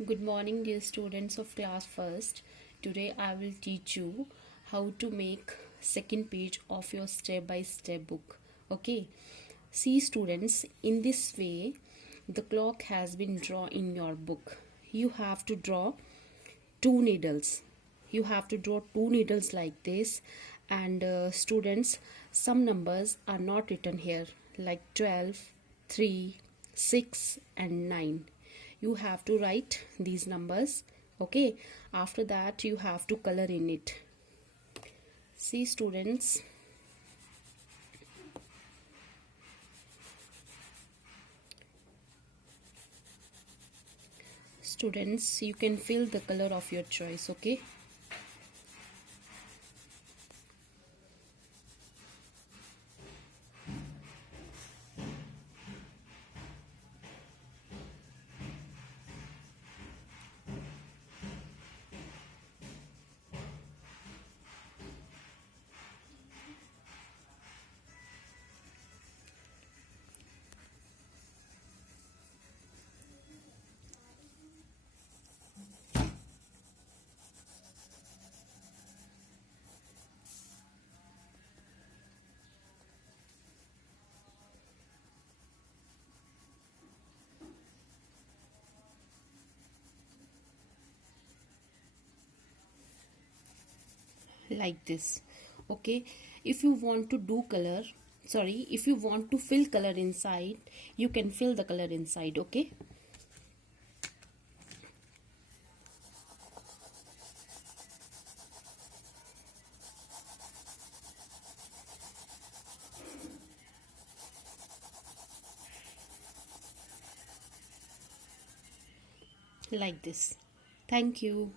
Good morning, dear students of class first. Today I will teach you how to make second page of your step by step book. Okay. See students, in this way the clock has been drawn in your book. You have to draw two needles. You have to draw two needles like this, and students, some numbers are not written here, like 12, 3, 6 and 9. You have to write these numbers. Okay, after that you have to color in it. See students, you can fill the color of your choice. Okay, like this. Okay, if you want to do color, if you want to fill color inside, you can fill the color inside. Okay, like this. Thank you.